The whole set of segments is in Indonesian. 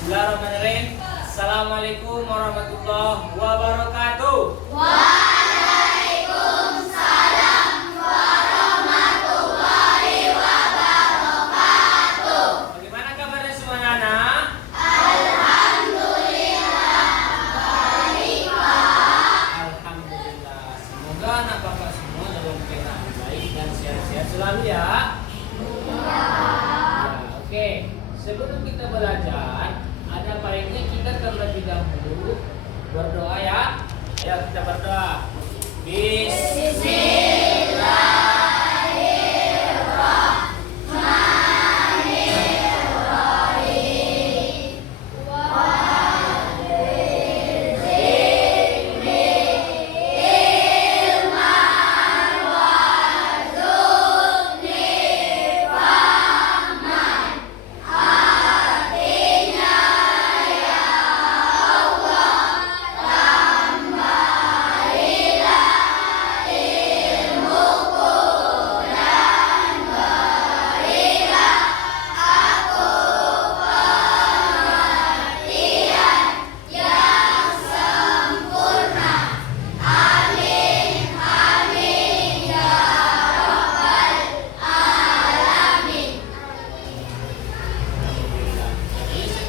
Bismillahirrahmanirrahim. Assalamualaikum warahmatullahi wabarakatuh. Waalaikumsalam warahmatullahi wabarakatuh. Bagaimana kabarnya semuanya anak? Alhamdulillah baik Pak. Alhamdulillah. Semoga anak bapak semua dalam keadaan baik dan sehat-sehat selalu ya. Oke. Sebelum kita belajar, ada baiknya kita terlebih dahulu berdoa ya. Ayo kita berdoa.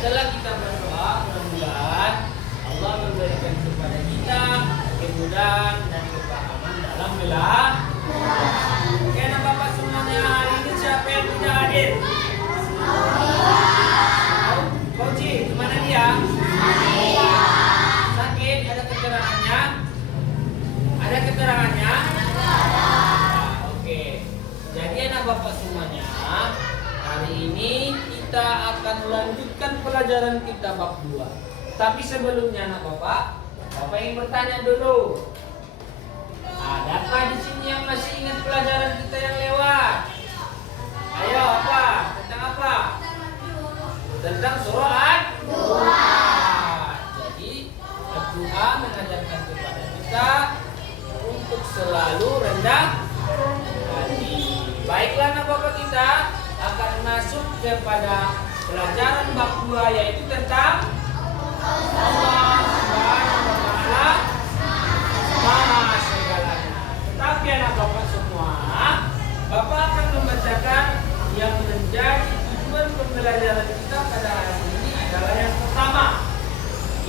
Setelah kita berdoa, mudah-mudahan Allah memberikan kepada kita kemudahan dan kepahaman dalam belajar. Oke, anak bapak semuanya, hari ini siapa yang tidak hadir? Koci, kemana dia? Sakit, ada keterangannya? Ada keterangannya? Oke, jadi anak bapak semuanya, hari ini kita akan melanjutkan pelajaran kita bab 2. Tapi sebelumnya anak bapak ingin bertanya dulu. Adakah di sini yang masih ingat pelajaran kita yang lewat? Ayo, apa? Tentang apa? Tentang surah Ad-Duha. Jadi, Ad-Duha mengajarkan kepada kita untuk selalu rendah hati. Baiklah anak bapak, kita akan masuk kepada pelajaran bab 2, yaitu tentang Allah Subhanahu wa Ta'ala Maha segalanya. Tetapi anak bapak semua, bapak akan membacakan yang menjadi tujuan pembelajaran kita pada hari ini adalah yang pertama.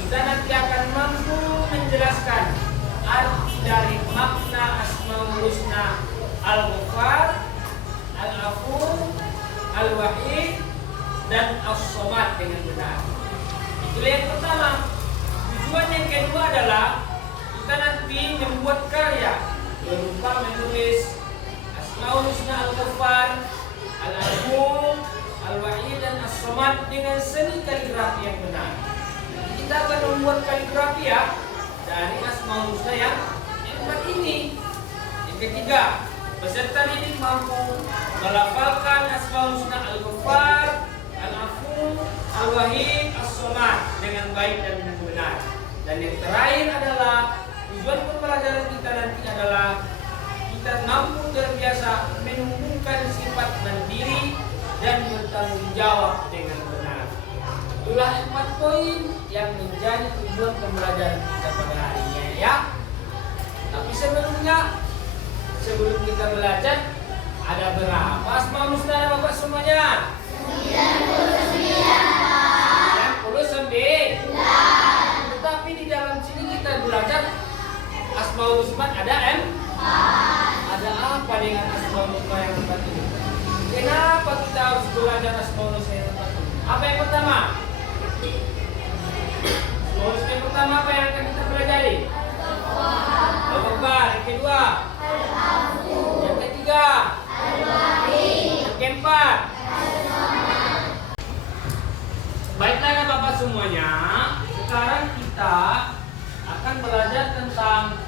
Kita nanti akan mampu menjelaskan arti dari makna Asmaul Husna Al-Ghaffar, Al-Afu, Al-Wahid, dan As-Somad dengan benar. Itulah yang pertama. Tujuan yang kedua adalah kita nanti membuat karya berupa menulis Asmaul Husna Al-Ghaffar, Al-Afu, Al-Wahid, dan As-Somad dengan seni kaligrafi yang benar. Kita akan membuat kaligrafi ya dari Asmaul Husna yang empat ini. Yang ketiga, peserta didik mampu melafalkan Asmaul Husna Al-Ghaffar, Al-Afu, Al-Wahid, As-Somad dengan baik dan dengan benar. Dan yang terakhir adalah tujuan pembelajaran kita nanti adalah kita mampu terbiasa menumbuhkan sifat mandiri dan bertanggung jawab dengan benar. Itulah 4 poin yang menjadi tujuan pembelajaran kita pada hari ini ya. Tapi sebelum kita belajar, ada berapa Asmaul Husna bapak semuanya? 99. Tetapi di dalam sini kita belajar Asmaul Husna ada ada apa dengan Asmaul Husna yang 4 ini? Kenapa kita harus belajar Asmaul Husna yang 4 ini? Apa yang pertama? Asmaul Husna yang pertama apa yang akan kita pelajari? Al-Ghaffar. Yang kedua? Yang ketiga? Yang keempat? Baiklah bapak semuanya, sekarang kita akan belajar tentang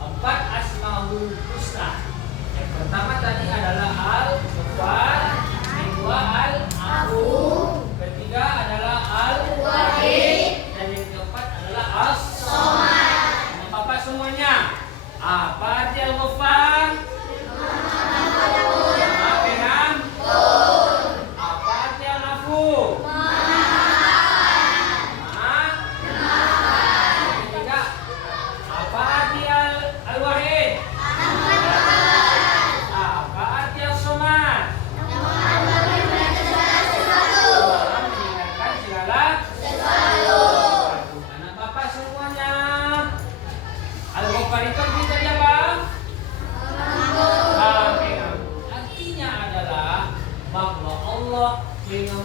4 Asmaul Husna. Yang pertama tadi adalah Al-Ghaffar, yang kedua Al-Afu, ketiga adalah Al-Wahid, dan yang keempat adalah As-Somad. Bapak semuanya, apa arti Al-Ghaffar? Apa arti Al-Afu?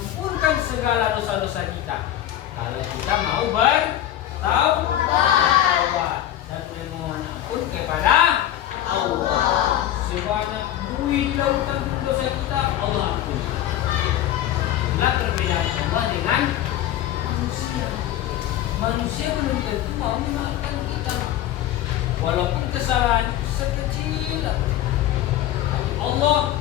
mengampunkan segala dosa-dosa kita. Kalau kita mau bertaubat dan memohon ampun kepada Allah. Sebanyak bui lautan dosa kita, Allah ampun. Itulah perbedaan Allah dengan manusia. Manusia belum tentu mau memaafkan kita, walaupun kesalahan sekecil. Allah,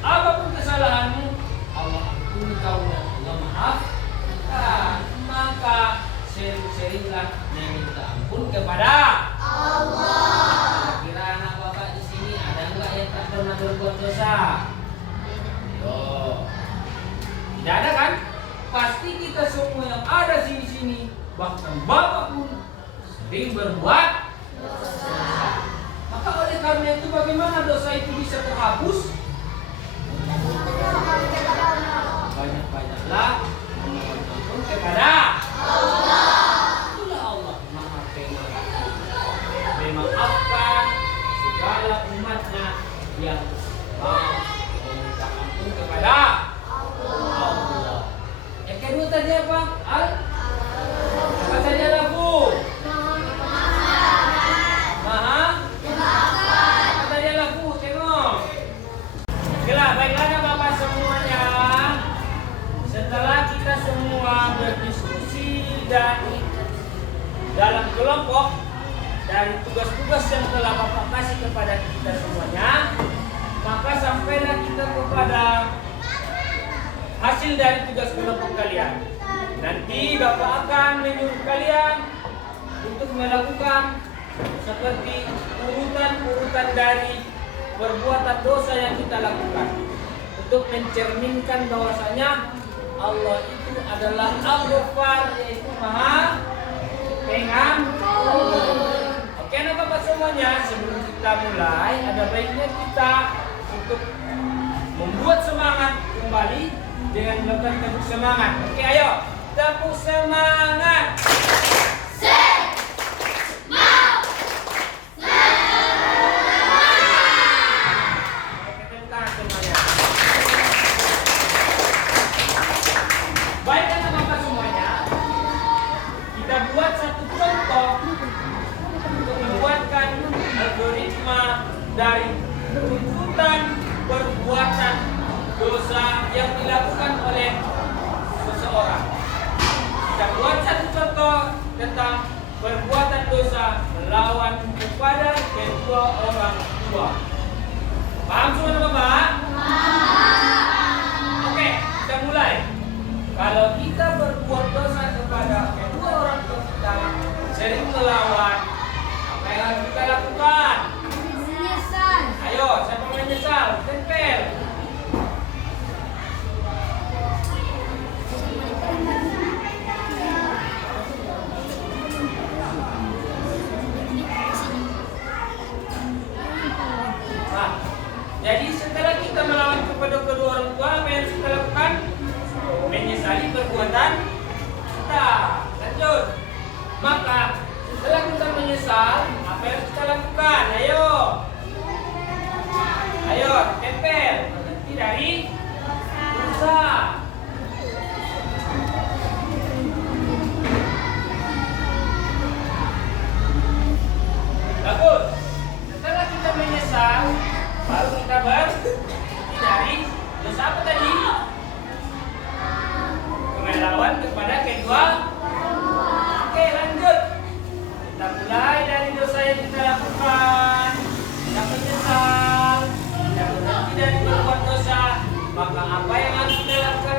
apapun kesalahanmu, Allah ampuni kau dan Allah maafkan. Maka sering-seringlah meminta ampun kepada Allah. Kira anak bapak di sini ada enggak yang tak pernah berbuat dosa? Yo, tidak ada kan? Pasti kita semua yang ada sini-sini, bahkan bapak pun sering berbuat dosa. Maka oleh karena itu bagaimana dosa itu bisa terhapus? Banyak-banyaklah memohon ampun kepada Allah. Itulah Allah Maha Pengampun, memaafkan segala umatnya yang mau meminta ampun kepada Allah. Yang kedua tadi apa? Apa saja lagu? Maha. Apa tadi lagu? Tengok. Okelah, baiklah Bapak semuanya. Setelah kita semua berdiskusi dan dalam kelompok dari tugas-tugas yang telah Bapak kasih kepada kita semuanya, maka sampailah kita kepada hasil dari tugas kelompok kalian. Nanti Bapak akan menyuruh kalian untuk melakukan seperti urutan-urutan dari perbuatan dosa yang kita lakukan, untuk mencerminkan bahwasanya Allah itu adalah Al-Ghaffar, yaitu Maha Pengampun. Oke, nah Bapak semuanya, sebelum kita mulai, ada baiknya kita untuk membuat semangat kembali dengan melakukan tepuk semangat. Oke, ayo tepuk semangat. Baiklah Bapak semuanya, kita buat satu contoh untuk membuatkan algoritma dari tuntutan perbuatan dosa yang dilakukan oleh seseorang. Kita buat satu contoh tentang perbuatan dosa melawan kepada kedua orang tua. Paham semua Bapak? Oke, kita mulai. Kalau kita berbuat dosa kepada kedua orang tua kita, sering melawan, apa yang harus kita lakukan? Menyesal. Ayo, siapa menyesal? Tempel. Nah, jadi setelah kita melawan kepada kedua orang tua, apa yang harus kita lakukan? Menyesali perbuatan kita. Lanjut. Maka setelah kita menyesal, apa yang kita lakukan? Ayo, tempel. Berhenti dari dosa. Bagus. Setelah kita menyesal, baru kita berhenti dari dosa apa tadi? Melawan kepada kedua. Oke, lanjut. Kita mulai dari dosa yang kita lakukan. Kita menyesal, kita berhenti dari berbuat dosa. Maka apa yang harus kita lakukan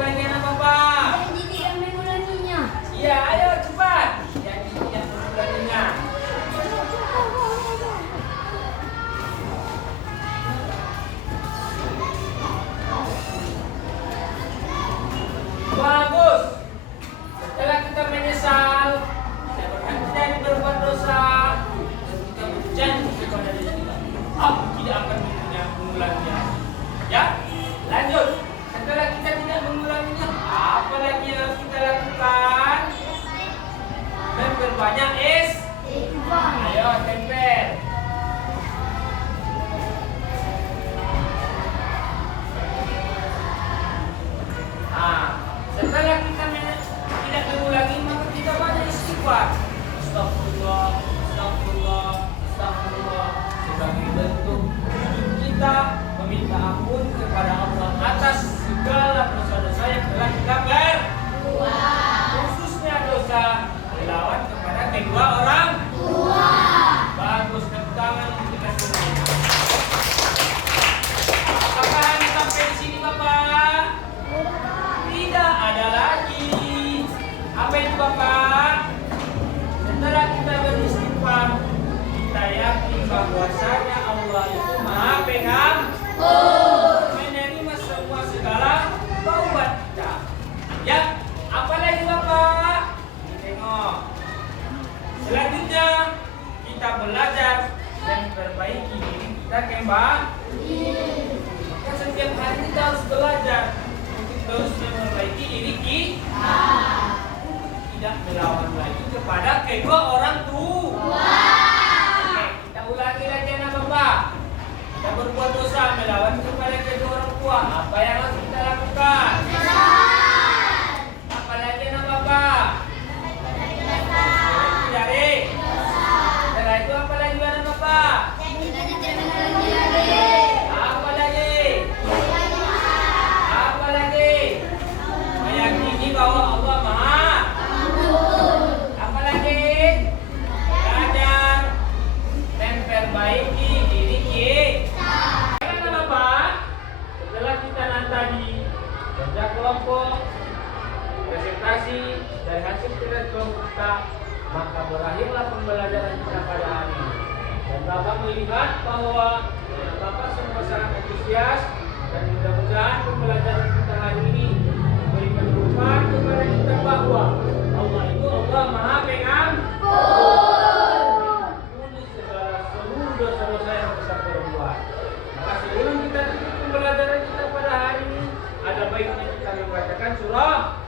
Ya, apa lagi Bapak? Ini tengok. Selanjutnya kita belajar dan perbaiki diri kita kembali. Maka setiap hari kita harus belajar untuk terus memperbaiki diri kita. Tidak melawan lagi kepada kedua orang tua. Oke, kita ulangi lagi anak Bapak. Kita berbuat dosa melawan kepada kedua orang tua. Apa yang harus kita lakukan? Apa lagi anak Bapak? Dari. Setelah itu apa lagi anak Bapak? Apa lagi? Apa lagi? Meyakini bahwa Allah Maha. Apa lagi? Belajar memperbaiki diri kita. Karena Bapak, setelah kita nanti kerja kelompok, presentasi dari hasil kerja kelompok kita, maka berakhirlah pembelajaran kita pada hari ini. Dan Bapak melihat bahwa Bapak semua sangat antusias dan mudah-mudahan pembelajaran kita hari ini memberikan manfaat kepada kita bahwa Allah itu Allah Maha Pengampun, segala seluruh dosa-dosa yang kita perbuat. Maka sebelum kita tutup pembelajaran kita pada hari ini, ada baiknya kita membacakan surah